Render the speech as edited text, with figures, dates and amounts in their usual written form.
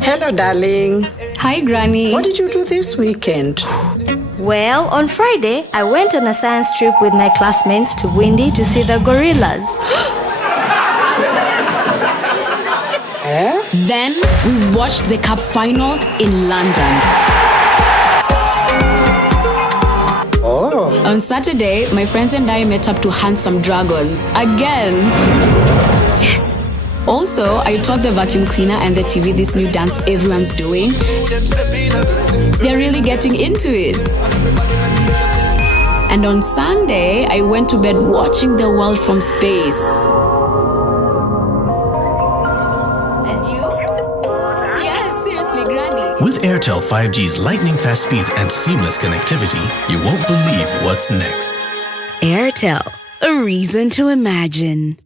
Hello, darling. Hi, Granny. What did you do this weekend? Well, on Friday, I went on a science trip with my classmates to Windy to see the gorillas. Then we watched the cup final in London. Oh. On Saturday, my friends and I met up to hunt some dragons. Again. Yes. Also, I taught the vacuum cleaner and the TV this new dance everyone's doing. They're really getting into it. And on Sunday, I went to bed watching the world from space. With Airtel 5G's lightning-fast speeds and seamless connectivity, you won't believe what's next. Airtel, a reason to imagine.